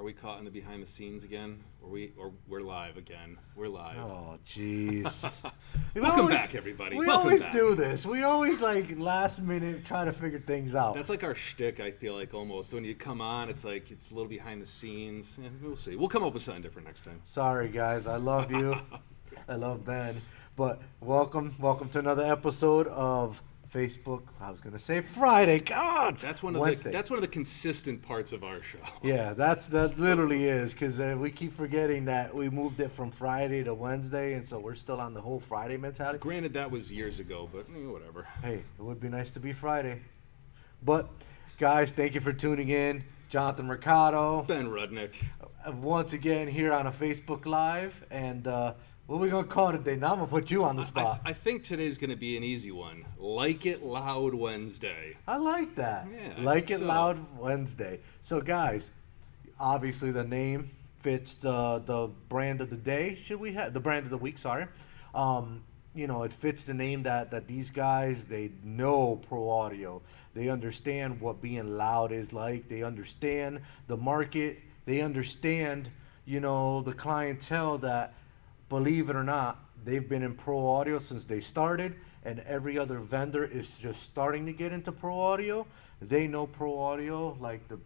Are we caught in the behind the scenes again? Or we're live again? We're live. Oh, jeez. Welcome back, everybody. We Welcome always back. do this. We always, last minute try to figure things out. That's like our shtick, I feel like, almost. So when you come on, it's like it's a little behind the scenes. Yeah, we'll see. We'll come up with something different next time. Sorry, guys. I love you. I love Ben. But welcome to another episode of Facebook. I was gonna say Friday. God, that's one of the consistent parts of our show. Yeah, that literally is because we keep forgetting that we moved it from Friday to Wednesday, and so we're still on the whole Friday mentality. Granted, that was years ago, but whatever. Hey, it would be nice to be Friday. But guys, thank you for tuning in. Jonathan Mercado, Ben Rudnick, once again here on a Facebook Live, and what are we going to call it today? Now I'm going to put you on the spot. I think today's going to be an easy one. Like It Loud Wednesday. I like that. Yeah, Like It Loud Wednesday. So, guys, obviously the name fits the brand of the day. Should we have the brand of the week? Sorry. It fits the name that these guys, they know pro audio. They understand what being loud is like. They understand the market. They understand, the clientele that, believe it or not, they've been in pro audio since they started, and every other vendor is just starting to get into pro audio. They know pro audio like the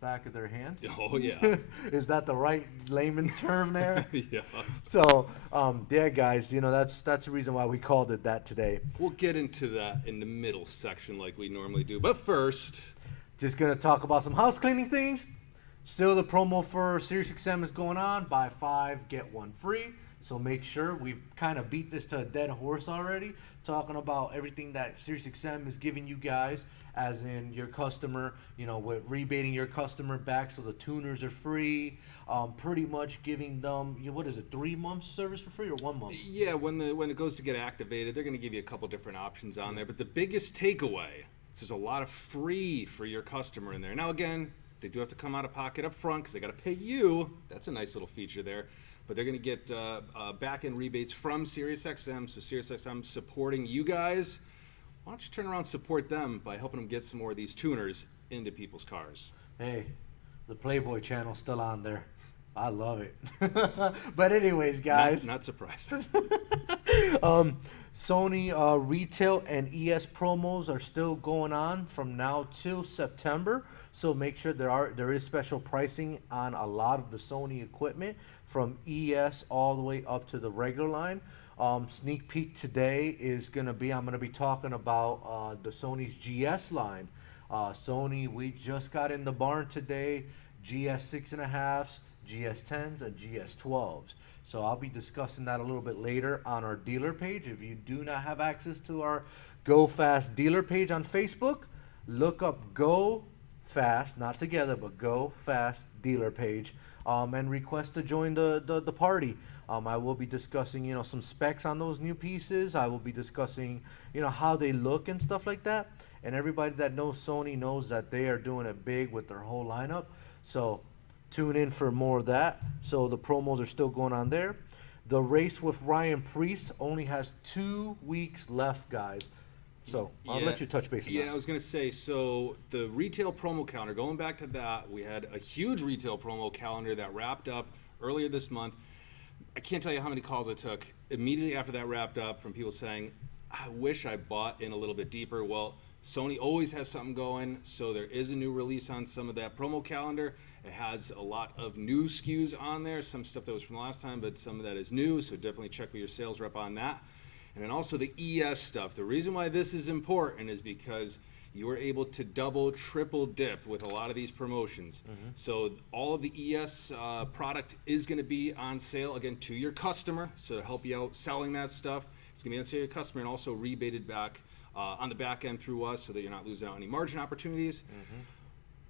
back of their hand. Oh, yeah. Is that the right layman's term there? Yeah. So, yeah, guys, that's the reason why we called it that today. We'll get into that in the middle section like we normally do. But first, just going to talk about some house cleaning things. Still, the promo for SiriusXM is going on. Buy 5, get 1 free. So make sure, we've kind of beat this to a dead horse already, talking about everything that SiriusXM is giving you guys, as in your customer, with rebating your customer back so the tuners are free. Pretty much giving them, 3 months service for free or 1 month? Yeah, when it goes to get activated, they're going to give you a couple different options on there. But the biggest takeaway is there's a lot of free for your customer in there. Now, again, they do have to come out of pocket up front because they got to pay you. That's a nice little feature there. But they're going to get back-end rebates from SiriusXM. So SiriusXM supporting you guys. Why don't you turn around and support them by helping them get some more of these tuners into people's cars? Hey, the Playboy channel's still on there. I love it. But anyways, guys. Not surprised. Sony retail and ES promos are still going on from now till September. So make sure there is special pricing on a lot of the Sony equipment from ES all the way up to the regular line. Sneak peek today is I'm going to be talking about the Sony's GS line. Sony, we just got in the barn today, GS 6.5s, GS 10s, and GS 12s. So I'll be discussing that a little bit later on our dealer page. If you do not have access to our Go Fast dealer page on Facebook, look up Go Fast, not together, but Go Fast dealer page, and request to join the party. I will be discussing, some specs on those new pieces. I will be discussing, how they look and stuff like that. And everybody that knows Sony knows that they are doing it big with their whole lineup. So tune in for more of that. So the promos are still going on there. The race with Ryan Preece only has 2 weeks left, guys. So I'll let you touch base on that. Yeah, I was going to say, so the retail promo calendar, going back to that, we had a huge retail promo calendar that wrapped up earlier this month. I can't tell you how many calls I took immediately after that wrapped up from people saying, I wish I bought in a little bit deeper. Well, Sony always has something going, so there is a new release on some of that promo calendar. It has a lot of new SKUs on there, some stuff that was from last time, but some of that is new, so definitely check with your sales rep on that. And then also the ES stuff. The reason why this is important is because you are able to double, triple dip with a lot of these promotions. Mm-hmm. So all of the ES product is going to be on sale, again, to your customer, so to help you out selling that stuff. It's going to be on sale to your customer and also rebated back on the back end through us so that you're not losing out any margin opportunities. Mm-hmm.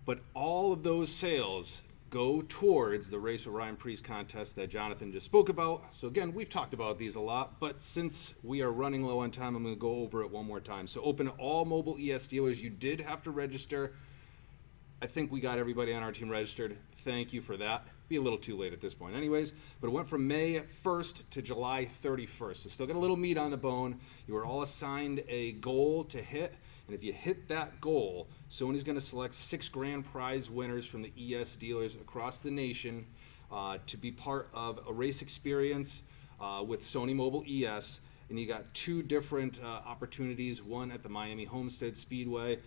But all of those sales go towards the Race with Ryan Preece contest that Jonathan just spoke about. So again, we've talked about these a lot, but since we are running low on time, I'm going to go over it one more time. So open to all mobile ES dealers. You did have to register. I think we got everybody on our team registered. Thank you for that. Be a little too late at this point anyways, but it went from May 1st to July 31st. So still got a little meat on the bone. You were all assigned a goal to hit. And if you hit that goal, Sony's going to select 6 grand prize winners from the ES dealers across the nation to be part of a race experience with Sony Mobile ES. And you got 2 different opportunities, one at the Miami Homestead Speedway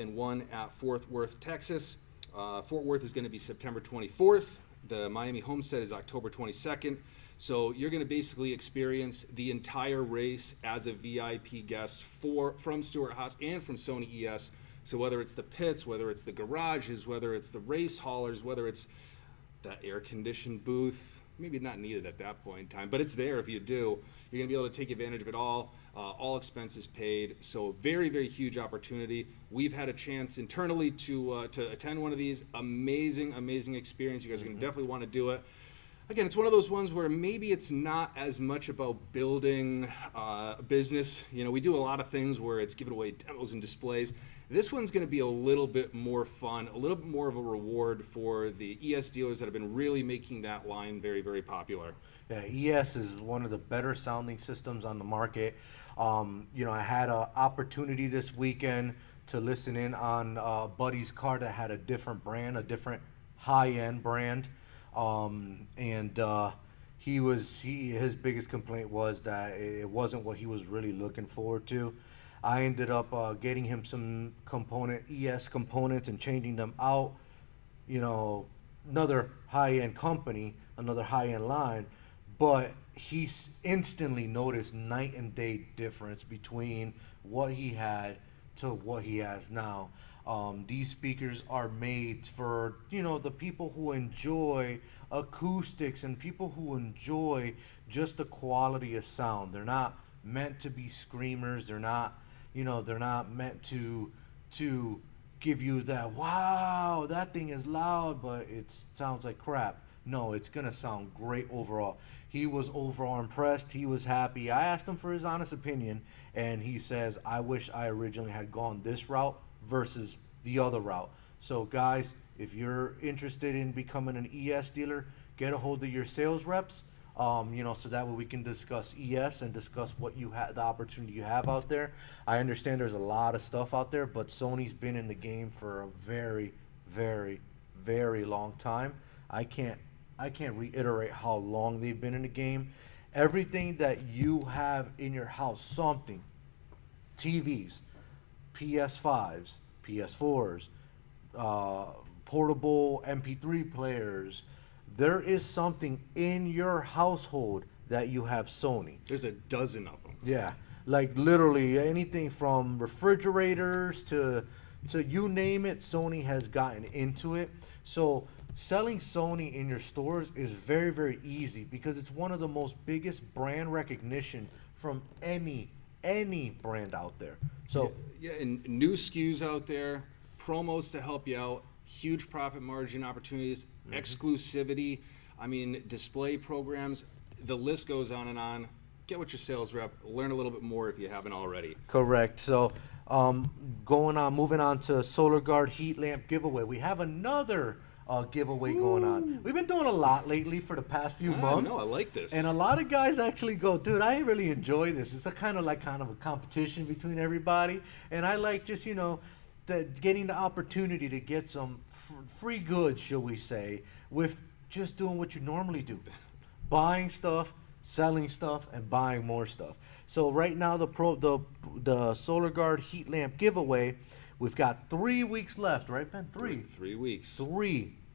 and one at Fort Worth, Texas. Fort Worth is going to be September 24th. The Miami Homestead is October 22nd. So you're going to basically experience the entire race as a VIP guest from Stewart-Haas and from Sony ES. So whether it's the pits, whether it's the garages, whether it's the race haulers, whether it's that air-conditioned booth, maybe not needed at that point in time, but it's there if you do. You're going to be able to take advantage of it all expenses paid. So very, very huge opportunity. We've had a chance internally to attend one of these. Amazing, amazing experience. You guys are going to definitely want to do it. Again, it's one of those ones where maybe it's not as much about building a business. You know, we do a lot of things where it's giving away demos and displays. This one's going to be a little bit more fun, a little bit more of a reward for the ES dealers that have been really making that line very, very popular. Yeah, ES is one of the better sounding systems on the market. You know, I had an opportunity this weekend to listen in on a buddy's car that had a different brand, a different high-end brand. His biggest complaint was that it wasn't what he was really looking forward to. I ended up getting him some ES components and changing them out. You know, another high-end company, another high-end line, but he instantly noticed night and day difference between what he had to what he has now. These speakers are made for, you know, the people who enjoy acoustics and people who enjoy just the quality of sound. They're not meant to be screamers. They're not, you know, they're not meant to give you that, wow, that thing is loud, but it sounds like crap. No, it's going to sound great overall. He was overall impressed. He was happy. I asked him for his honest opinion, and he says, I wish I originally had gone this route versus the other route. So guys, if you're interested in becoming an ES dealer, get a hold of your sales reps, you know, so that way we can discuss ES and discuss what you have, the opportunity you have out there. I understand there's a lot of stuff out there, but Sony's been in the game for a very, very, very long time. I can't reiterate how long they've been in the game. Everything that you have in your house, something, TVs, PS5s, PS4s, portable MP3 players, there is something in your household that you have Sony. There's a dozen of them. Yeah, like literally anything from refrigerators to you name it, Sony has gotten into it. So selling Sony in your stores is very, very easy because it's one of the most biggest brand recognition from any brand out there. So yeah, and new SKUs out there, promos to help you out, huge profit margin opportunities, exclusivity. I mean, display programs. The list goes on and on. Get with your sales rep. Learn a little bit more if you haven't already. correct. So moving on to Solar Guard heat lamp giveaway. We have another giveaway going on. We've been doing a lot lately for the past few months. I like this. And a lot of guys actually go, dude, I really enjoy this. It's a kind of a competition between everybody. And I like just, you know, getting the opportunity to get some free goods, shall we say, with just doing what you normally do. Buying stuff, selling stuff, and buying more stuff. So right now, the Solar Guard heat lamp giveaway, we've got 3 weeks left, right, Ben? 3 weeks.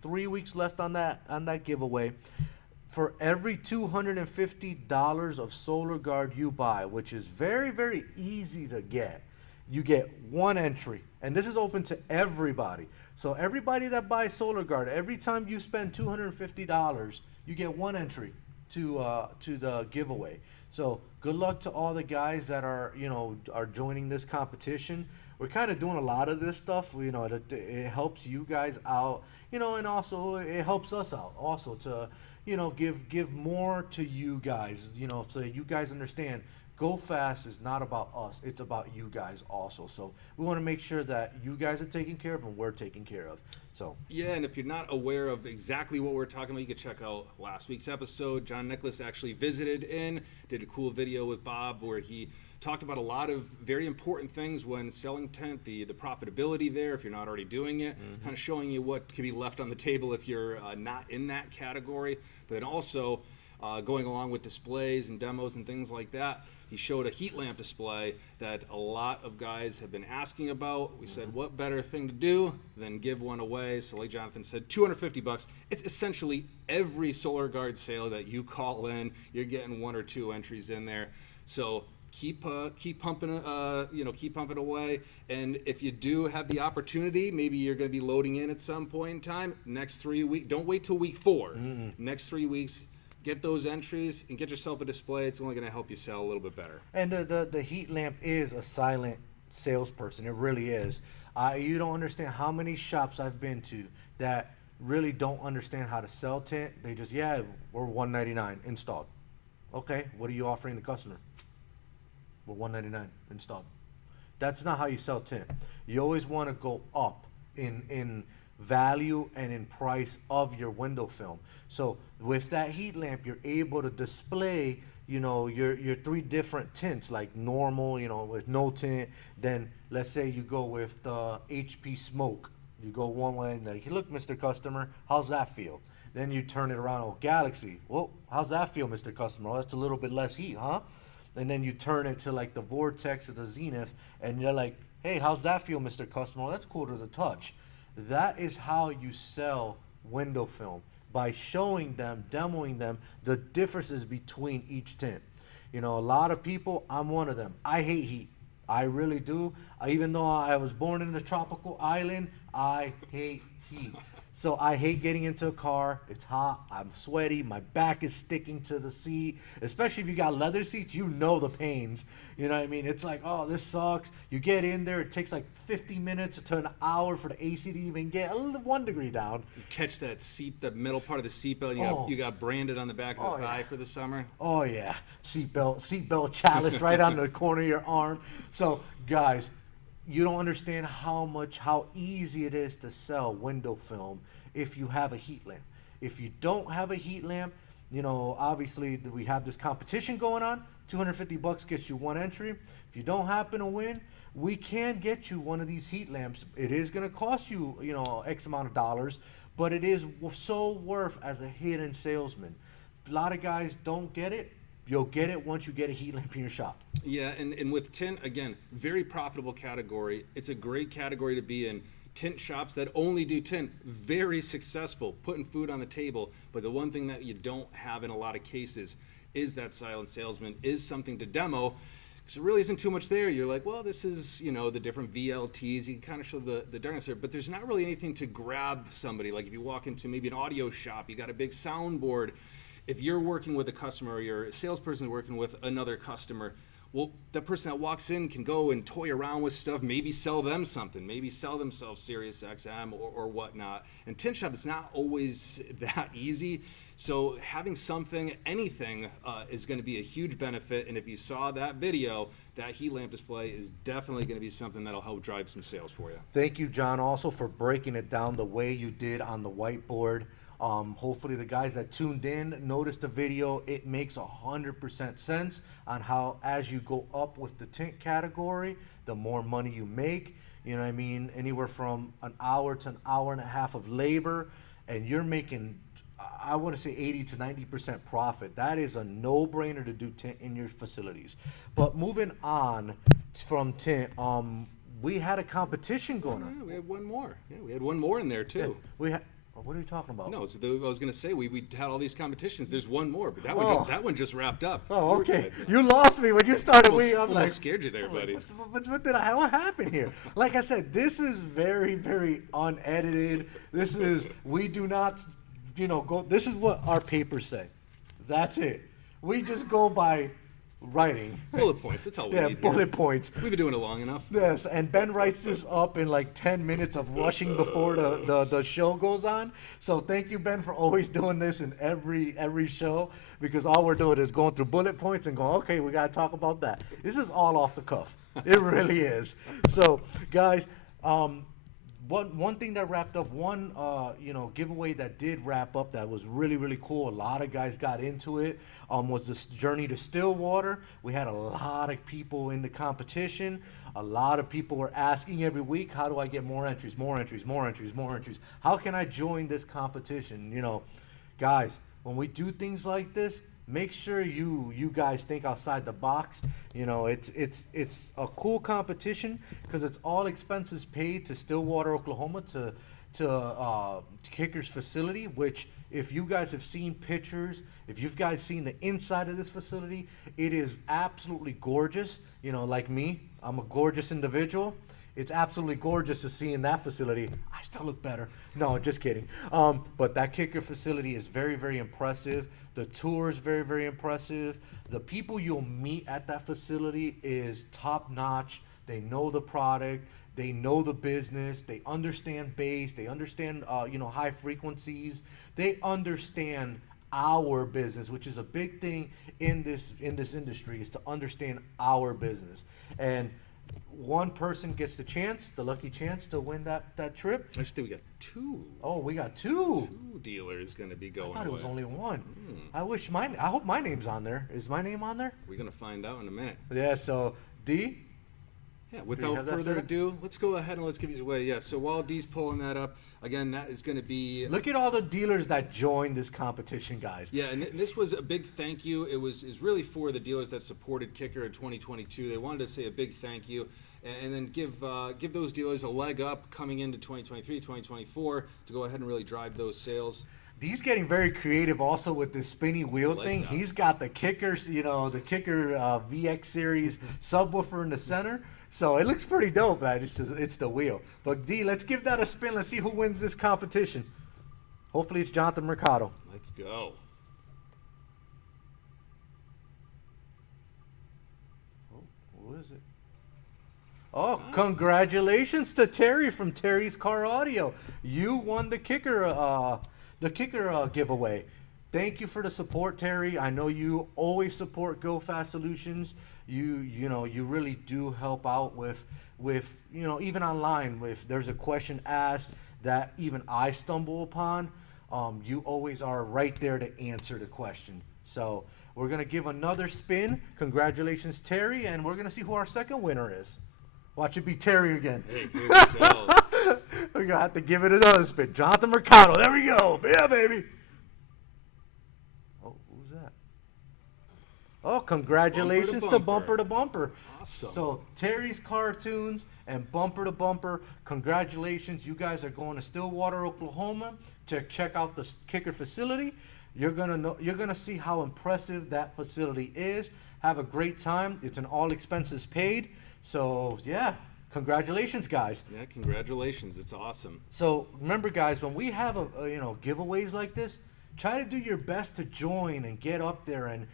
3 weeks left on that giveaway. For every $250 of Solar Guard you buy, which is very, very easy to get, you get one entry. And this is open to everybody. So everybody that buys Solar Guard, every time you spend $250, you get one entry to the giveaway. So good luck to all the guys that are joining this competition. We're kind of doing a lot of this stuff. You know, it helps you guys out. You know, and also it helps us out also to, you know, give more to you guys. You know, so you guys understand. Go Fast is not about us. It's about you guys also. So we want to make sure that you guys are taken care of and we're taken care of. So yeah, and if you're not aware of exactly what we're talking about, you can check out last week's episode. John Nicholas actually visited did a cool video with Bob where he talked about a lot of very important things when selling tent, the profitability there, if you're not already doing it, kind of showing you what can be left on the table if you're not in that category, but then also going along with displays and demos and things like that. He showed a heat lamp display that a lot of guys have been asking about. We said, what better thing to do than give one away? So like Jonathan said, $250. It's essentially every Solar Guard sale that you call in, you're getting 1 or 2 entries in there. So keep pumping, keep pumping away. And if you do have the opportunity, maybe you're going to be loading in at some point in time. Next 3 weeks, don't wait till week 4. Next 3 weeks, get those entries and get yourself a display. It's only going to help you sell a little bit better. And the heat lamp is a silent salesperson. It really is. You don't understand how many shops I've been to that really don't understand how to sell tent. They just, we're $199 installed. Okay, what are you offering the customer? We're $199 installed. That's not how you sell tent. You always want to go up in value and in price of your window film. So with that heat lamp, you're able to display, your 3 different tints, like normal, with no tint. Then let's say you go with the HP Smoke. You go one way and like, look, Mr. Customer, how's that feel? Then you turn it around, Galaxy. Well, how's that feel, Mr. Customer? Well, that's a little bit less heat, huh? And then you turn it to like the Vortex or the Zenith, and you're like, hey, how's that feel, Mr. Customer? Well, that's cool to the touch. That is how you sell window film, by showing them, demoing them, the differences between each tint. A lot of people, I'm one of them. I hate heat. I really do. Even though I was born in a tropical island, I hate heat. So I hate getting into a car. It's hot. I'm sweaty. My back is sticking to the seat. Especially if you got leather seats, you know the pains. You know what I mean? It's like, oh, this sucks. You get in there. It takes like 50 minutes to an hour for the AC to even get 1 degree down. You catch that seat, the middle part of the seatbelt, and you got branded on the back of the thigh for the summer. Oh, yeah. Seatbelt chalice right on the corner of your arm. So, guys, you don't understand how easy it is to sell window film if you have a heat lamp. If you don't have a heat lamp, obviously we have this competition going on. $250 gets you 1 entry. If you don't happen to win, we can get you one of these heat lamps. It is going to cost you, X amount of dollars, but it is so worth as a hidden salesman. A lot of guys don't get it. You'll get it once you get a heat lamp in your shop. Yeah, and with tint, again, very profitable category. It's a great category to be in. Tint shops that only do tint, very successful, putting food on the table. But the one thing that you don't have in a lot of cases is that silent salesman, is something to demo. Because it really isn't too much there. You're like, well, this is, the different VLTs. You can kind of show the darkness there. But there's not really anything to grab somebody. Like if you walk into maybe an audio shop, you got a big soundboard. If you're working with a customer, or you're a salesperson working with another customer, well, the person that walks in can go and toy around with stuff, maybe sell them something, maybe sell themselves Sirius XM or whatnot. And tint shop, it's not always that easy. So having something, anything, is going to be a huge benefit. And if you saw that video, that heat lamp display is definitely going to be something that'll help drive some sales for you. Thank you, John, also for breaking it down the way you did on the whiteboard. Hopefully the guys that tuned in noticed the video. It makes 100% sense on how, as you go up with the tint category, the more money you make. You know what I mean? Anywhere from an hour to an hour and a half of labor, and you're making, I want to say 80 to 90% profit. That is a no-brainer to do tint in your facilities. But moving on from tint, we had a competition going on. Yeah, we had one more. Yeah, we had one more in there too. Yeah, we had. What are you talking about? No, I was going to say we had all these competitions. There's one more, but that one just wrapped up. Oh, okay. You lost me when you started. I'm like, scared you there, buddy. What happened here? Like I said, this is very, very unedited. We do not, go. This is what our papers say. That's it. We just go by writing. Bullet points. That's all we need. Yeah, bullet points. We've been doing it long enough. Yes, and Ben writes this up in like 10 minutes of rushing before the show goes on. So thank you, Ben, for always doing this in every show, because all we're doing is going through bullet points and going, okay, we got to talk about that. This is all off the cuff. It really is. So, guys, one thing that wrapped up, one giveaway that did wrap up that was really, really cool. A lot of guys got into it. Was this journey to Stillwater. We had a lot of people in the competition. A lot of people were asking every week, how do I get more entries, more entries, more entries, more entries? How can I join this competition? Guys, when we do things like this, make sure you guys think outside the box. It's a cool competition because it's all expenses paid to Stillwater, Oklahoma, to Kicker's facility, which if you guys have seen pictures, if you've guys seen the inside of this facility, it is absolutely gorgeous. Like me, I'm a gorgeous individual. It's absolutely gorgeous to see in that facility. I still look better. No, just kidding. But that Kicker facility is very, very impressive. The tour is very, very impressive. The people you'll meet at that facility is top notch. They know the product. They know the business. They understand bass. They understand, high frequencies. They understand our business, which is a big thing in this industry, is to understand our business. And one person gets the lucky chance to win that trip. I just think we got two. Oh, we got two. Two dealers going to be going. I thought it was only one. I hope my name's on there. Is my name on there? We're going to find out in a minute. Yeah, so D? Yeah, without further ado, let's go ahead and let's give these away. Yeah, so while D's pulling that up, again, that is going to be... Look at all the dealers that joined this competition, guys. Yeah, and this was a big thank you. Is really for the dealers that supported Kicker in 2022. They wanted to say a big thank you and then give those dealers a leg up coming into 2023, 2024 to go ahead and really drive those sales. He's getting very creative also with this spinny wheel thing. That. He's got the Kickers, the Kicker VX series subwoofer in the center. So it looks pretty dope that it's the wheel. But D, let's give that a spin. Let's see who wins this competition. Hopefully it's Jonathan Mercado. Let's go. Oh, who is it? Oh, congratulations to Terry from Terry's Car Audio. You won the Kicker giveaway. Thank you for the support, Terry. I know you always support Go Fast Solutions. You really do help out with even online, if there's a question asked that even I stumble upon, you always are right there to answer the question. So we're gonna give another spin. Congratulations, Terry, and we're gonna see who our second winner is. Watch it be Terry again. Hey, here we go. We're gonna have to give it another spin. Jonathan Mercado. There we go. Yeah, baby. Oh, congratulations to Bumper to Bumper. Awesome. So Terry's Cartoons and Bumper to Bumper, congratulations. You guys are going to Stillwater, Oklahoma to check out the Kicker facility. You're gonna see how impressive that facility is. Have a great time. It's an all expenses paid. So yeah, congratulations, guys. Yeah, congratulations. It's awesome. So remember, guys, when we have giveaways like this, try to do your best to join and get up there and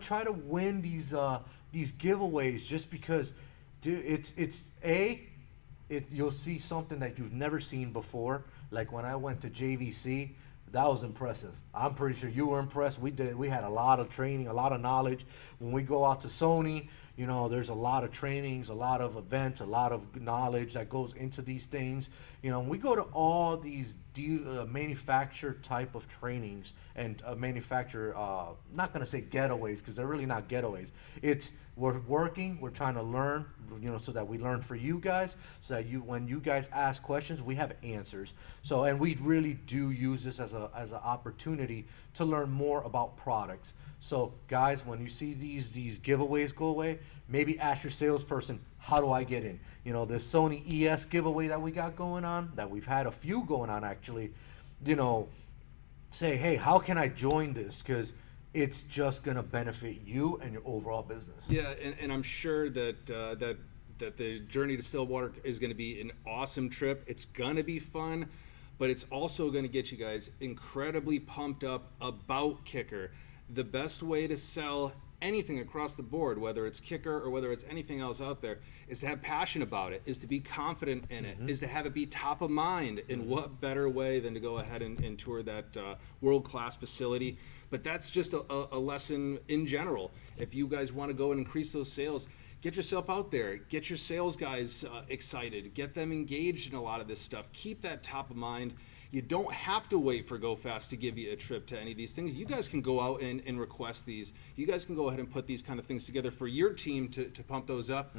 try to win these giveaways, just because, dude, you'll see something that you've never seen before. Like when I went to JVC, that was impressive. I'm pretty sure you were impressed. We had a lot of training, a lot of knowledge. When we go out to Sony, there's a lot of trainings, a lot of events, a lot of knowledge that goes into these things. We go to all these manufacturer type of trainings and manufacturer, not going to say getaways, because they're really not getaways. We're working, we're trying to learn, so that we learn for you guys, so that when you guys ask questions, we have answers. So, and we really do use this as an opportunity to learn more about products. So guys, when you see these giveaways go away, maybe ask your salesperson, how do I get in? This Sony ES giveaway that we got going on, that we've had a few going on actually, say, hey, how can I join this? Because it's just going to benefit you and your overall business. Yeah, and I'm sure that the journey to Stillwater is going to be an awesome trip. It's going to be fun, but it's also going to get you guys incredibly pumped up about Kicker. The best way to sell anything across the board, whether it's Kicker or whether it's anything else out there, is to have passion about it, is to be confident in it, is to have it be top of mind. And what better way than to go ahead and tour that world-class facility? But that's just a lesson in general. If you guys want to go and increase those sales, Get yourself out there. Get your sales guys excited. Get them engaged in a lot of this stuff. Keep that top of mind. You don't have to wait for GoFast to give you a trip to any of these things. You guys can go out and request these. You guys can go ahead and put these kind of things together for your team to pump those up.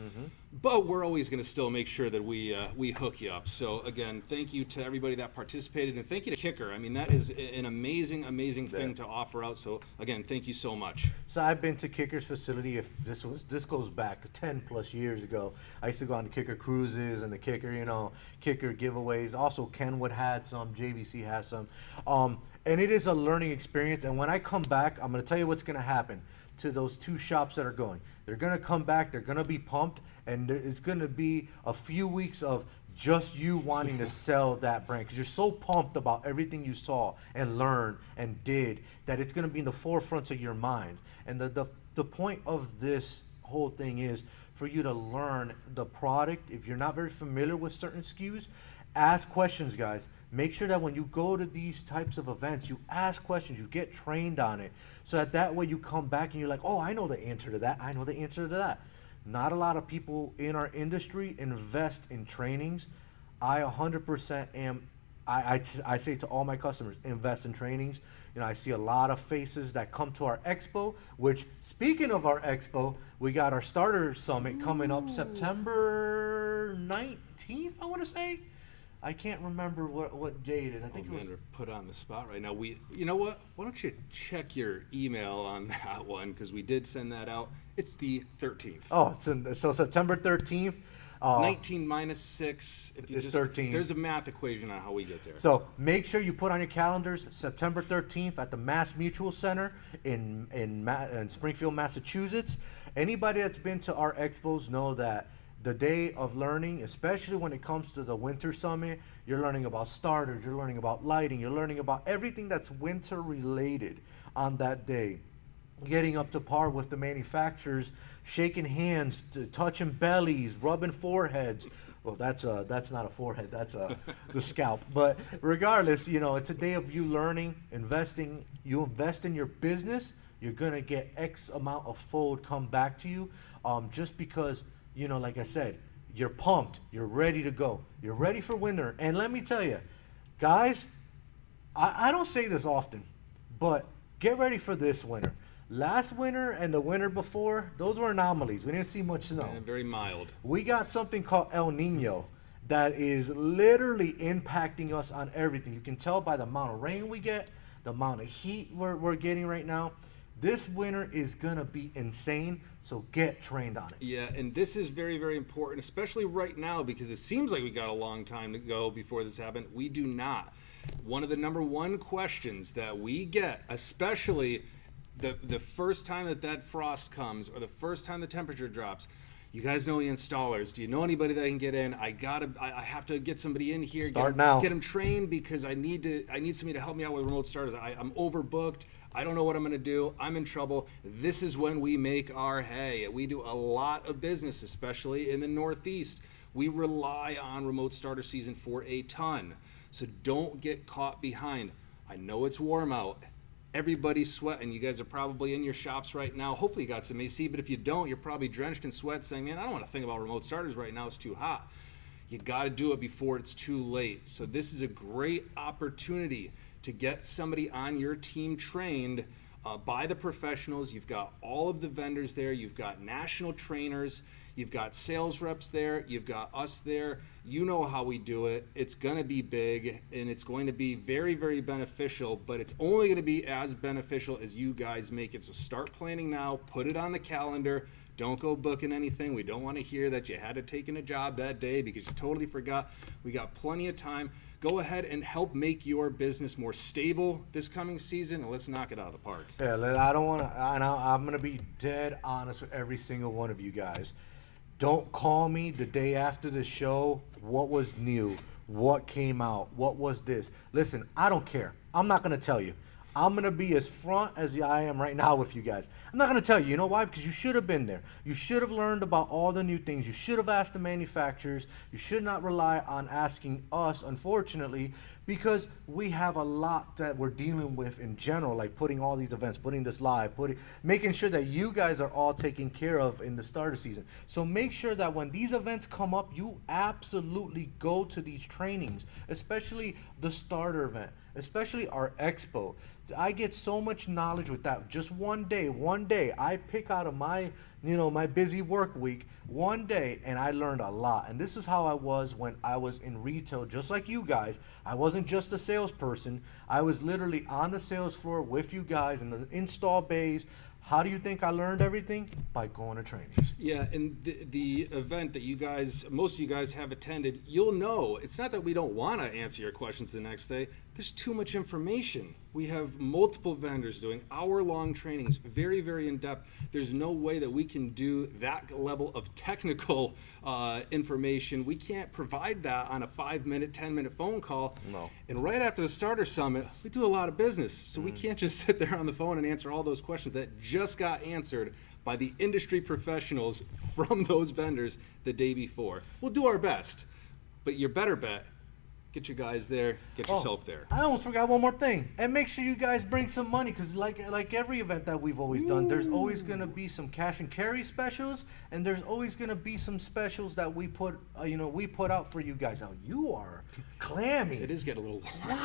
But we're always going to still make sure that we hook you up. So again, thank you to everybody that participated, and thank you to Kicker. I mean, that is an amazing thing to offer out. So again, thank you so much. So I've been to Kicker's facility. If this goes back 10 plus years ago. I used to go on the Kicker cruises and the Kicker, Kicker giveaways. Also, Kenwood had some, JVC has some, and it is a learning experience. And when I come back, I'm going to tell you what's going to happen to those two shops that are going. They're going to come back. They're going to be pumped, and it's going to be a few weeks of just you wanting to sell that brand because you're so pumped about everything you saw and learned and did that it's going to be in the forefront of your mind. And the point of this whole thing is for you to learn the product. If you're not very familiar with certain SKUs, ask questions, guys. Make sure that when you go to these types of events, you ask questions, you get trained on it, so that way you come back and you're like, oh, I know the answer to that. I know the answer to that. Not a lot of people in our industry invest in trainings. I 100% am. I say to all my customers, invest in trainings. I see a lot of faces that come to our expo, which, speaking of our expo, we got our starter summit coming up September 19th, I want to say. I can't remember what day it is. I think it was. We're put on the spot right now. You know what? Why don't you check your email on that one, because we did send that out. It's the 13th. Oh, so September 13th. 19 minus 6. If you it's 13. There's a math equation on how we get there. So make sure you put on your calendars September 13th at the Mass Mutual Center in Springfield, Massachusetts. Anybody that's been to our expos know that the day of learning, especially when it comes to the Winter Summit, you're learning about starters, you're learning about lighting, you're learning about everything that's winter related on that day. Getting up to par with the manufacturers, shaking hands, touching bellies, rubbing foreheads. Well, that's not a forehead, that's the scalp. But regardless, it's a day of you learning, investing. You invest in your business, you're gonna get X amount of fold come back to you, just because, like I said, you're pumped, you're ready to go, you're ready for winter. And let me tell you, guys, I don't say this often, but get ready for this winter. Last winter and the winter before, those were anomalies. We didn't see much snow. And very mild. We got something called El Nino that is literally impacting us on everything. You can tell by the amount of rain we get, the amount of heat we're getting right now. This winter is going to be insane, so get trained on it. Yeah, and this is very, very important, especially right now, because it seems like we got a long time to go before this happened. We do not. One of the number one questions that we get, especially the first time that frost comes or the first time the temperature drops, you guys know the installers. Do you know anybody that can get in? I have to get somebody in here. Get them trained because I need somebody to help me out with remote starters. I'm overbooked. I don't know what I'm going to do. I'm in trouble. This is when we make our hay. We do a lot of business, especially in the Northeast. We rely on remote starter season for a ton. So don't get caught behind. I know it's warm out. Everybody's sweating. You guys are probably in your shops right now. Hopefully you got some AC, but if you don't, you're probably drenched in sweat saying, man, I don't want to think about remote starters right now. It's too hot. You got to do it before it's too late. So this is a great opportunity to get somebody on your team trained by the professionals. You've got all of the vendors there. You've got national trainers. You've got sales reps there. You've got us there. You know how we do it. It's going to be big, and it's going to be very, very beneficial, but it's only going to be as beneficial as you guys make it. So start planning now. Put it on the calendar. Don't go booking anything. We don't want to hear that you had to take in a job that day because you totally forgot. We got plenty of time. Go ahead and help make your business more stable this coming season, and let's knock it out of the park. Yeah, I don't want to, and I'm going to be dead honest with every single one of you guys. Don't call me the day after the show. What was new? What came out? What was this? Listen, I don't care. I'm not going to tell you. I'm going to be as front as I am right now with you guys. I'm not going to tell you. You know why? Because you should have been there. You should have learned about all the new things. You should have asked the manufacturers. You should not rely on asking us, unfortunately, because we have a lot that we're dealing with in general, like putting all these events, putting this live, making sure that you guys are all taken care of in the starter season. So make sure that when these events come up, you absolutely go to these trainings, especially the starter event, especially our expo. I get so much knowledge with that. Just one day, I pick out of my, my busy work week, one day, and I learned a lot. And this is how I was when I was in retail, just like you guys. I wasn't just a salesperson. I was literally on the sales floor with you guys in the install bays. How do you think I learned everything? By going to trainings. Yeah, and the event that most of you guys have attended, you'll know, it's not that we don't want to answer your questions the next day. There's too much information. We have multiple vendors doing hour-long trainings, very, very in-depth. There's no way that we can do that level of technical information. We can't provide that on a 5-minute, 10-minute phone call. No. And right after the Starter Summit, we do a lot of business. So we can't just sit there on the phone and answer all those questions that just got answered by the industry professionals from those vendors the day before. We'll do our best, but your better bet, get your guys there, get yourself there. I almost forgot one more thing. And make sure you guys bring some money, because like every event that we've always done, there's always going to be some cash and carry specials, and there's always going to be some specials that we put out for you guys. Now, you are clammy. It is getting a little warm.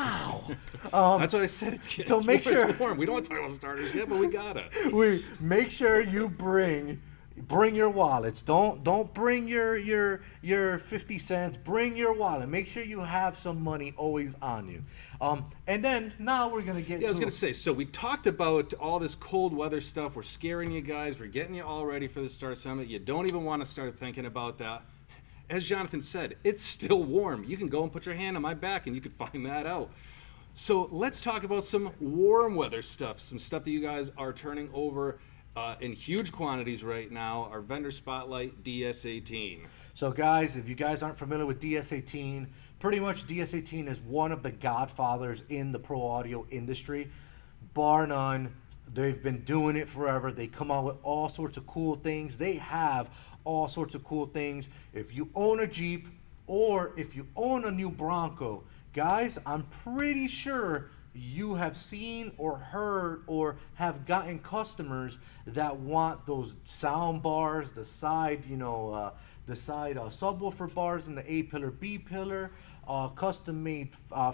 Wow. That's what I said. It's getting So make sure it's warm. We don't want to talk about starters yet, but we gotta. We make sure you bring your wallets. Don't bring your 50 cents. Bring your wallet. Make sure you have some money always on you. And then now we're gonna get. Yeah, I was gonna say. So we talked about all this cold weather stuff. We're scaring you guys. We're getting you all ready for the Star Summit. You don't even want to start thinking about that. As Jonathan said, it's still warm. You can go and put your hand on my back, and you can find that out. So let's talk about some warm weather stuff. Some stuff that you guys are turning over in huge quantities right now. Our vendor spotlight, DS18. So guys, if you guys aren't familiar with DS18, pretty much DS18 is one of the godfathers in the pro audio industry, bar none. They've been doing it forever. They come out with all sorts of cool things. They have all sorts of cool things. If you own a Jeep or if you own a new Bronco, guys, I'm pretty sure you have seen or heard or have gotten customers that want those sound bars, the side subwoofer bars in the A pillar, B pillar, custom made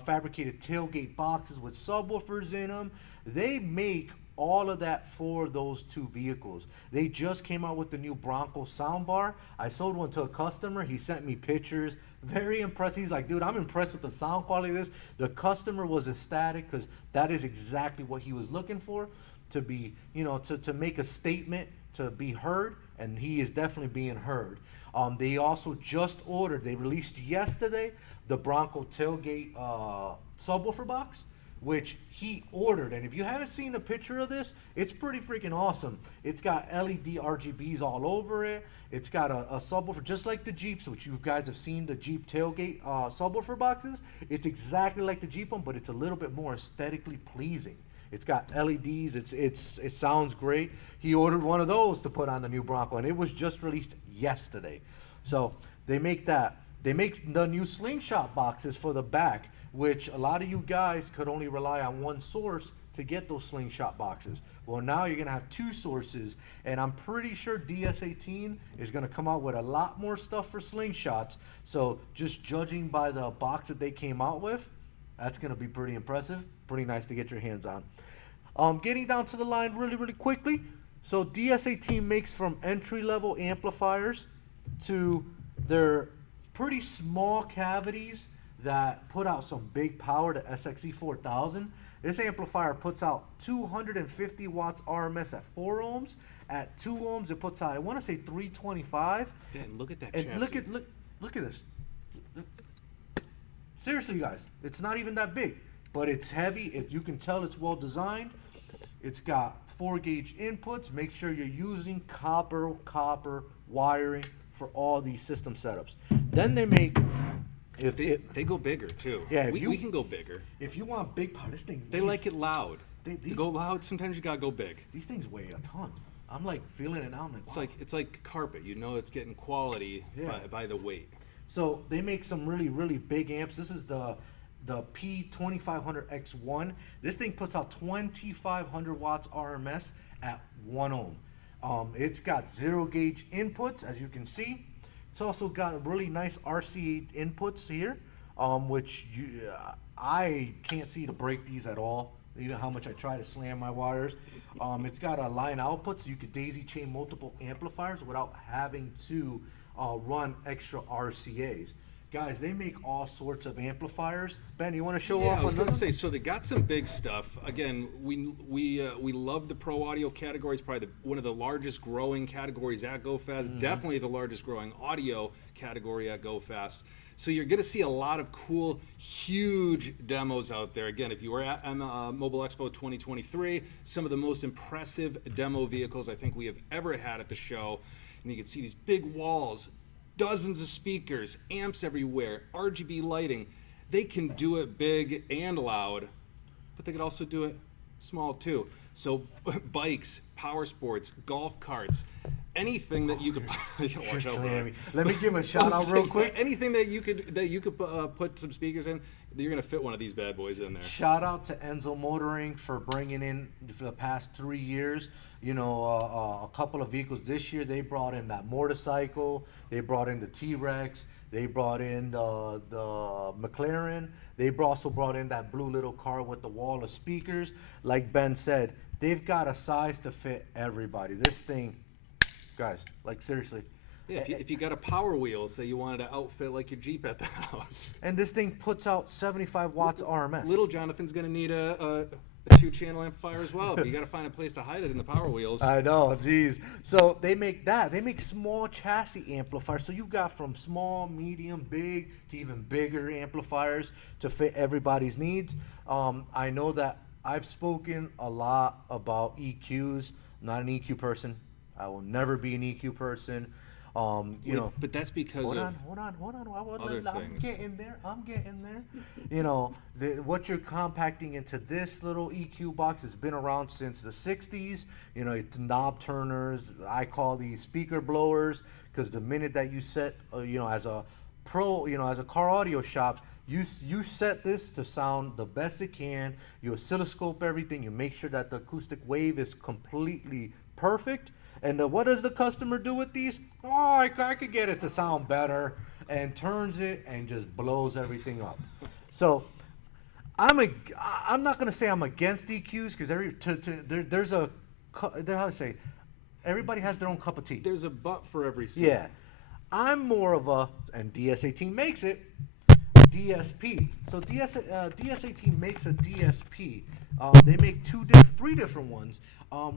fabricated tailgate boxes with subwoofers in them. They make all of that for those two vehicles. They just came out with the new Bronco soundbar. I sold one to a customer. He sent me pictures. Very impressed. He's like, dude, I'm impressed with the sound quality of this. The customer was ecstatic because that is exactly what he was looking for, to be, to make a statement, to be heard, and he is definitely being heard. They also just ordered, they released yesterday, the Bronco tailgate subwoofer box, which he ordered. And if you haven't seen a picture of this, it's pretty freaking awesome. It's got LED RGBs all over it. It's got a subwoofer just like the Jeeps, which you guys have seen, the Jeep tailgate subwoofer boxes. It's exactly like the Jeep one, but it's a little bit more aesthetically pleasing. It's got LEDs. It sounds great. He ordered one of those to put on the new Bronco, and it was just released yesterday. So they make that. They make the new slingshot boxes for the back, which a lot of you guys could only rely on one source to get those slingshot boxes. Well, now you're going to have two sources, and I'm pretty sure DS18 is going to come out with a lot more stuff for slingshots. So just judging by the box that they came out with, that's going to be pretty impressive, pretty nice to get your hands on. Getting down to the line really, really quickly. So DS18 makes from entry-level amplifiers to their pretty small cavities that put out some big power, to SXE 4000. This amplifier puts out 250 watts RMS at 4 ohms. At 2 ohms, it puts out, I want to say 325. Yeah, and look at that And chassis. look at this. Seriously, guys, it's not even that big, but it's heavy. If you can tell, it's well designed. It's got 4-gauge inputs. Make sure you're using copper wiring for all these system setups. Then they make, They go bigger too. Yeah, we can go bigger. if you want big power, this thing. They like it loud. To these- go loud, sometimes you gotta go big. These things weigh a ton. I'm like feeling it now. I'm like, wow. It's like carpet. You know, it's getting quality Yeah. by the weight. So they make some really, really big amps. This is the the P2500X1. This thing puts out 2,500 watts RMS at 1 ohm. It's got 0 gauge inputs, as you can see. It's also got really nice RCA inputs here, which I can't see to break these at all, even how much I try to slam my wires. It's got a line output, so you could daisy chain multiple amplifiers without having to run extra RCAs. Guys, they make all sorts of amplifiers. Ben, you want to show off? I was going to say, so they got some big stuff. Again, we love the pro audio category. It's probably one of the largest growing categories at GoFast. Definitely the largest growing audio category at GoFast. So you're going to see a lot of cool, huge demos out there. Again, if you were at Mobile Expo 2023, some of the most impressive demo vehicles I think we have ever had at the show. And you can see these big walls, dozens of speakers, amps everywhere, RGB lighting. They can do it big and loud, but they could also do it small too. So bikes, power sports, golf carts, anything that you could watch out for. Let me give a shout out real quick. Anything that you could put some speakers in, you're gonna fit one of these bad boys in there. Shout out to Enzo Motoring for bringing in for the past 3 years, a couple of vehicles. This year they brought in that motorcycle, they brought in the T-Rex, they brought in the McLaren. They also brought in that blue little car with the wall of speakers. Like Ben said, they've got a size to fit everybody. This thing, guys, like seriously. Yeah, if you got a Power Wheel, say you wanted to outfit like your Jeep at the house. And this thing puts out 75 watts RMS. Little Jonathan's going to need a 2-channel amplifier as well, but you got to find a place to hide it in the Power Wheels. I know, geez. So they make that. They make small chassis amplifiers. So you've got from small, medium, big to even bigger amplifiers to fit everybody's needs. I know that I've spoken a lot about EQs. I'm not an EQ person. I will never be an EQ person. But that's because hold of on. other I'm things. getting there. What you're compacting into this little EQ box has been around since the 60s. It's knob turners. I call these speaker blowers because the minute that you set, as a pro, as a car audio shop, you set this to sound the best it can. You oscilloscope everything. You make sure that the acoustic wave is completely perfect. And what does the customer do with these? Oh, I could get it to sound better, and turns it and just blows everything up. So I'm not gonna say I'm against EQs because there's a how to say, everybody has their own cup of tea. There's a but for every seat. Yeah, I'm more of and DS18 makes it, DSP. So DS18 makes a DSP. They make three different ones,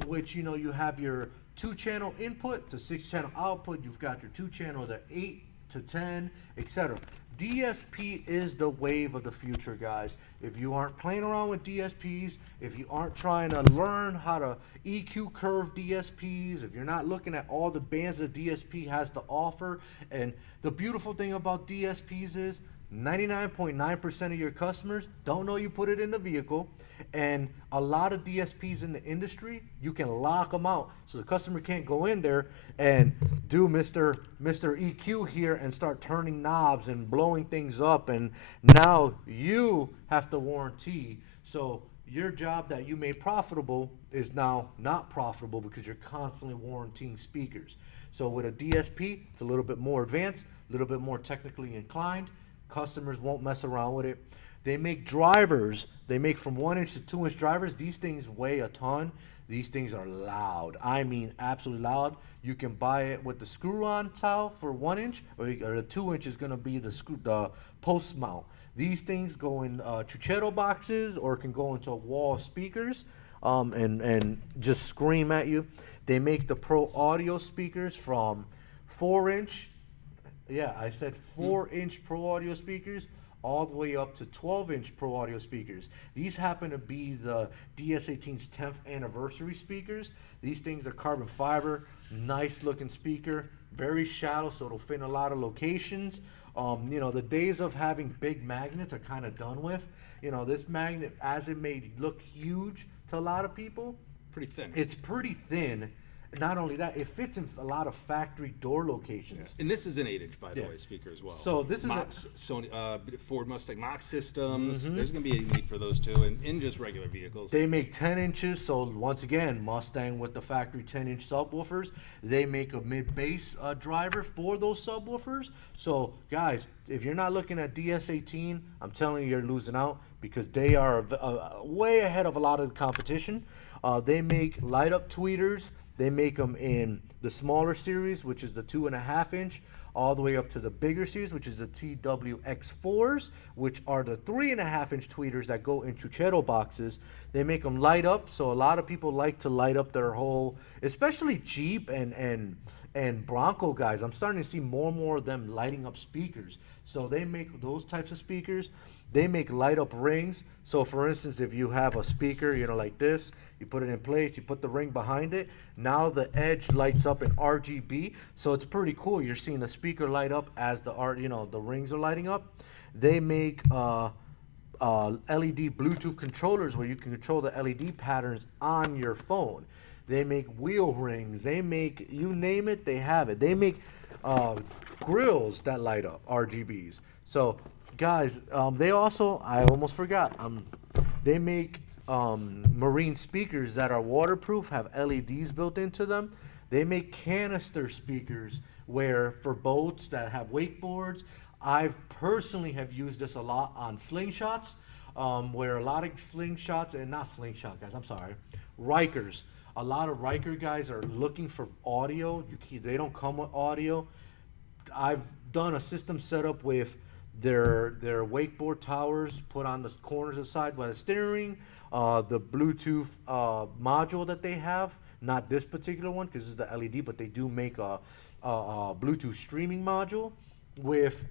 which you have your 2-channel input to 6-channel output. You've got your 2-channel to 8 to 10, etc. DSP is the wave of the future, guys. If you aren't playing around with DSPs, if you aren't trying to learn how to EQ curve DSPs, if you're not looking at all the bands that DSP has to offer, and the beautiful thing about DSPs is 99.9% of your customers don't know you put it in the vehicle, and a lot of DSPs in the industry, you can lock them out so the customer can't go in there and do Mr. EQ here and start turning knobs and blowing things up, and now you have to warranty. So your job that you made profitable is now not profitable because you're constantly warranting speakers. So with a DSP, it's a little bit more advanced, a little bit more technically inclined. Customers won't mess around with it. They make drivers. They make from 1-inch to 2-inch drivers. These things weigh a ton. These things are loud. I mean, absolutely loud. You can buy it with the screw-on style for 1-inch, or the 2-inch is going to be the post mount. These things go in chuchero boxes or can go into wall speakers and just scream at you. They make the Pro Audio speakers from 4-inch. Yeah, I said 4-inch Pro Audio speakers all the way up to 12-inch Pro Audio speakers. These happen to be the DS18's 10th anniversary speakers. These things are carbon fiber, nice looking speaker, very shallow, so it'll fit in a lot of locations. The days of having big magnets are kind of done with. This magnet, as it may look huge to a lot of people, Pretty thin. it's pretty thin. Not only that, it fits in a lot of factory door locations. And this is an 8-inch, by the Yeah. way, speaker as well. So this is a- Sony, Ford Mustang Mach systems. There's going to be a need for those too, and in just regular vehicles. They make 10 inches, so once again, Mustang with the factory 10-inch subwoofers. They make a mid-bass driver for those subwoofers. So, guys, if you're not looking at DS18, I'm telling you, you're losing out because they are way ahead of a lot of the competition. They make light-up tweeters. They make them in the smaller series, which is the 2.5-inch, all the way up to the bigger series, which is the TWX4s, which are the 3.5-inch tweeters that go in Chuchero boxes. They make them light up, so a lot of people like to light up their whole, especially Jeep and Bronco guys. I'm starting to see more and more of them lighting up speakers. So they make those types of speakers. They make light up rings. So for instance, if you have a speaker, like this, you put it in place, you put the ring behind it. Now the edge lights up in RGB. So it's pretty cool. You're seeing the speaker light up as the the rings are lighting up. They make LED Bluetooth controllers where you can control the LED patterns on your phone. They make wheel rings. They make, you name it, they have it. They make grills that light up, RGBs. So, guys, they also, I almost forgot, they make marine speakers that are waterproof, have LEDs built into them. They make canister speakers where for boats that have wakeboards. I've personally have used this a lot on slingshots, where a lot of slingshots, and not slingshot guys, I'm sorry, Rikers. A lot of Riker guys are looking for audio. They don't come with audio. I've done a system setup with their wakeboard towers put on the corners of the side by the steering, the Bluetooth module that they have. Not this particular one because it's the LED, but they do make a Bluetooth streaming module with.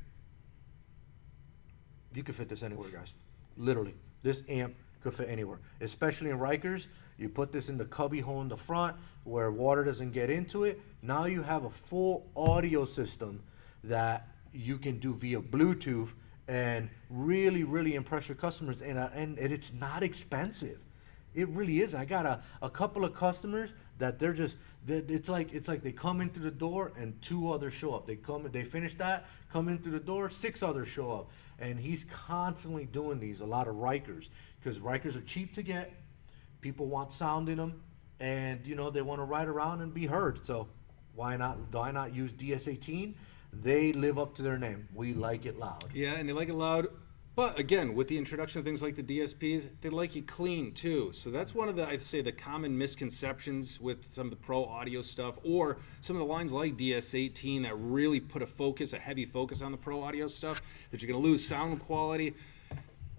You can fit this anywhere, guys. Literally, this amp could fit anywhere, especially in Rikers. You put this in the cubby hole in the front where water doesn't get into it. Now you have a full audio system that you can do via Bluetooth and really, really impress your customers. And it's not expensive. It really is. I got a couple of customers that it's like they come in through the door and 2 others show up. They finish that, come in through the door, 6 others show up. And he's constantly doing these, a lot of Rikers, because Rikers are cheap to get. People want sound in them, and they want to ride around and be heard. So why not use DS18? They live up to their name. We like it loud. Yeah, and they like it loud. But again, with the introduction of things like the DSPs, they like it clean too. So that's one of the, I'd say, the common misconceptions with some of the pro audio stuff, or some of the lines like DS18 that really put a heavy focus on the pro audio stuff, that you're going to lose sound quality.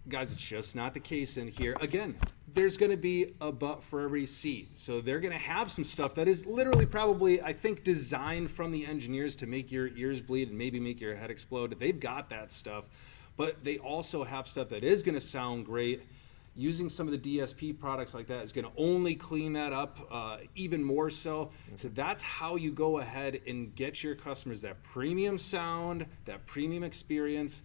Guys, it's just not the case in here. Again, there's going to be a butt for every seat. So they're going to have some stuff that is literally probably, I think, designed from the engineers to make your ears bleed and maybe make your head explode. They've got that stuff. But they also have stuff that is going to sound great. Using some of the DSP products like that is going to only clean that up even more so. So that's how you go ahead and get your customers that premium sound, that premium experience,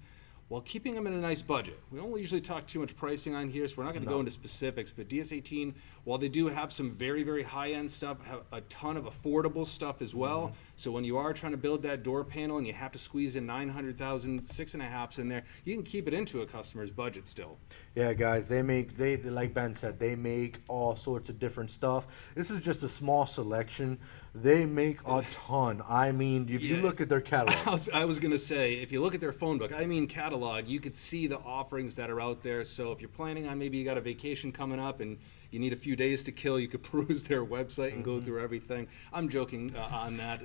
while keeping them in a nice budget. We don't usually talk too much pricing on here, so we're not going to go into specifics, but DS18, while they do have some very, very high-end stuff, have a ton of affordable stuff as well. So when you are trying to build that door panel and you have to squeeze in 900,000 6.5s in there, you can keep it into a customer's budget still. Yeah, guys, they like Ben said, they make all sorts of different stuff. This is just a small selection. They make a ton. I mean, if you look at their catalog. I was going to say, if you look at their phone book, catalog, you could see the offerings that are out there. So if you're planning on, maybe you got a vacation coming up and you need a few days to kill, you could peruse their website and go through everything. I'm joking on that,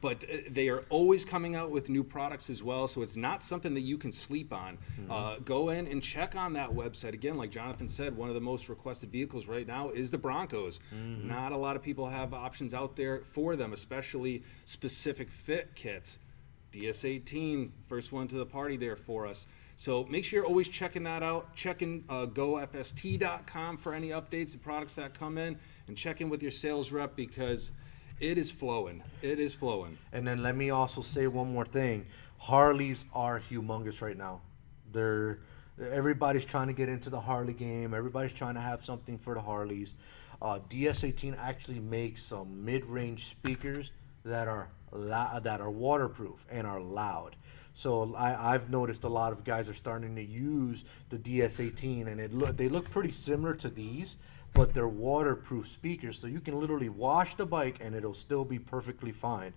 but they are always coming out with new products as well, so it's not something that you can sleep on. Go in and check on that website. Again, like Jonathan said, one of the most requested vehicles right now is the Broncos. Not a lot of people have options out there for them, especially specific fit kits. DS18, first one to the party there for us. So make sure you're always checking that out. Check in gofst.com for any updates and products that come in, and check in with your sales rep because it is flowing. It is flowing. And then let me also say one more thing. Harleys are humongous right now. Everybody's trying to get into the Harley game. Everybody's trying to have something for the Harleys. DS18 actually makes some mid-range speakers that are waterproof and are loud. So I've noticed a lot of guys are starting to use the DS18, and they look pretty similar to these, but they're waterproof speakers, so you can literally wash the bike and it'll still be perfectly fine.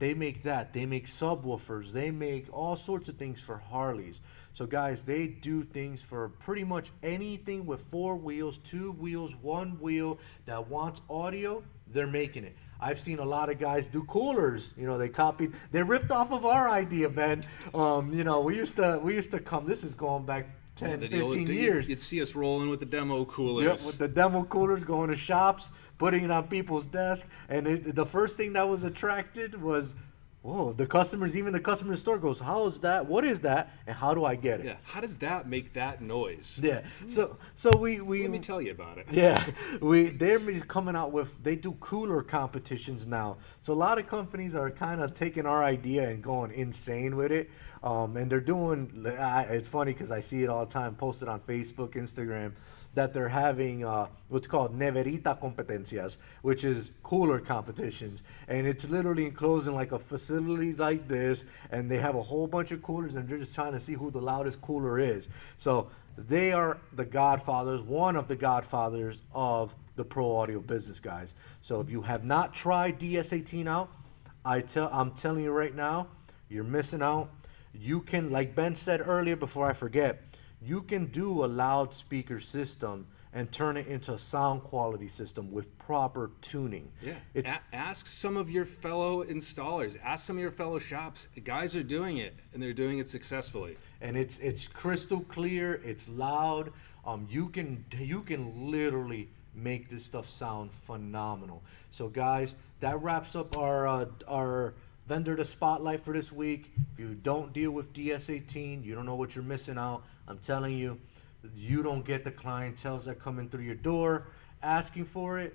They make that. They make subwoofers. They make all sorts of things for Harleys. So guys, they do things for pretty much anything with 4 wheels, 2 wheels, 1 wheel that wants audio. They're making it. I've seen a lot of guys do coolers. You know, they ripped off of our idea, man. You know, we used to come. This is going back 10, 15 years. You'd see us rolling with the demo coolers. Yep, with the demo coolers, going to shops, putting it on people's desks, and the first thing that was attracted was, whoa, the customers, even the customer in the store goes, how is that? What is that? And how do I get it? Yeah, how does that make that noise? Yeah, so we Let me tell you about it. Yeah, they're coming out with, they do cooler competitions now. So a lot of companies are kind of taking our idea and going insane with it. And they're doing, it's funny because I see it all the time posted on Facebook, Instagram, that they're having what's called neverita competencias, which is cooler competitions. And it's literally enclosed in like a facility like this, and they have a whole bunch of coolers, and they're just trying to see who the loudest cooler is. So they are the godfathers, one of the godfathers of the pro audio business, guys. So if you have not tried DS18 out, I'm telling you right now, you're missing out. You can, like Ben said earlier before I forget, you can do a loudspeaker system and turn it into a sound quality system with proper tuning. Yeah. Ask some of your fellow installers. Ask some of your fellow shops. Guys are doing it, and they're doing it successfully. And it's crystal clear. It's loud. You can literally make this stuff sound phenomenal. So guys, that wraps up our vendor to spotlight for this week. If you don't deal with DS18, you don't know what you're missing out. I'm telling you, you don't get the clientele that come in through your door asking for it,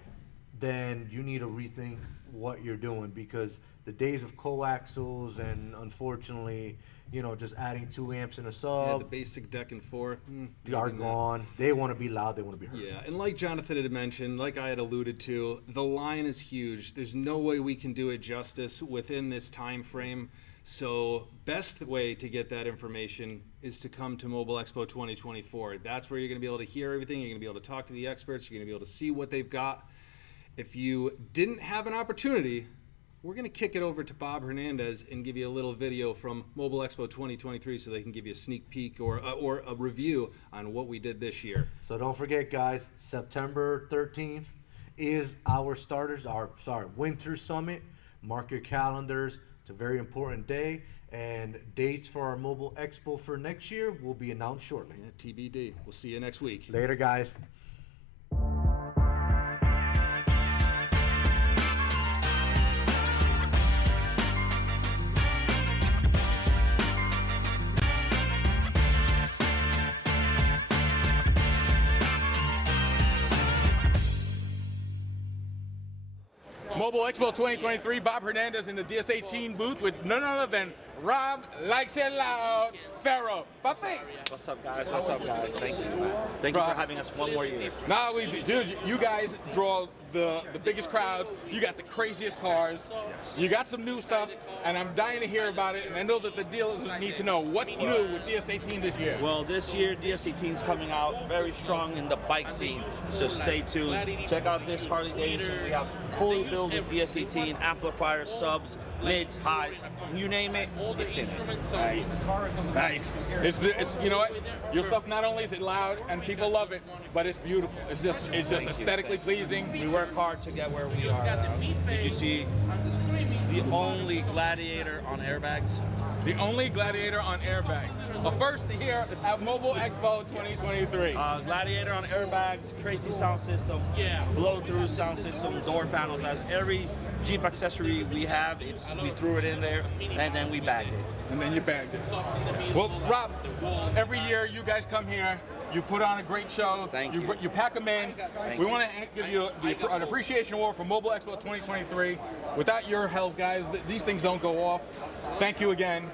then you need to rethink what you're doing, because the days of coaxials and, unfortunately, you know, just adding 2 amps in a sub, Yeah, the basic deck and 4, they are gone. They want to be loud. They want to be heard. Yeah, and like Jonathan had mentioned, like I had alluded to, the line is huge. There's no way we can do it justice within this time frame. So best way to get that information is to come to Mobile Expo 2024. That's where you're going to be able to hear everything. You're going to be able to talk to the experts. You're going to be able to see what they've got. If you didn't have an opportunity, we're going to kick it over to Bob Hernandez and give you a little video from Mobile Expo 2023 so they can give you a sneak peek or a review on what we did this year. So don't forget, guys, September 13th is our Winter Summit. Mark your calendars. It's a very important day, and dates for our Mobile Expo for next year will be announced shortly. Yeah, TBD. We'll see you next week. Later, guys. Mobile Expo 2023, Bob Hernandez in the DS18 booth with none other than Rob Likes It Loud Ferro. Papi. What's up, guys? What's up, guys? Thank you, man. Thank you for having us one more year. Nah, dude, you guys draw the biggest crowds. You got the craziest cars. Yes. You got some new stuff, and I'm dying to hear about it. And I know that the dealers need to know what's new with DS18 this year. Well, this year DS18 is coming out very strong in the bike scene, so stay tuned. Check out this Harley Davidson. We have fully built with DS18 amplifiers, subs, mids, highs, you name it, it's in it. Nice. It's you know what? Your stuff, not only is it loud and people love it, but it's beautiful. It's just aesthetically pleasing. We work hard to get where we are. Did you see the only Gladiator on airbags? The only Gladiator on airbags. A first here at Mobile Expo 2023. Gladiator on airbags, crazy sound system, blow-through sound system, door panels. As every Jeep accessory we have, we threw it in there, and then we bagged it. And then you bagged it. Well, Rob, every year you guys come here, you put on a great show. Thank you. You pack them in. We want to give you an appreciation award for Mobile Expo 2023. Without your help, guys, these things don't go off. Thank you again.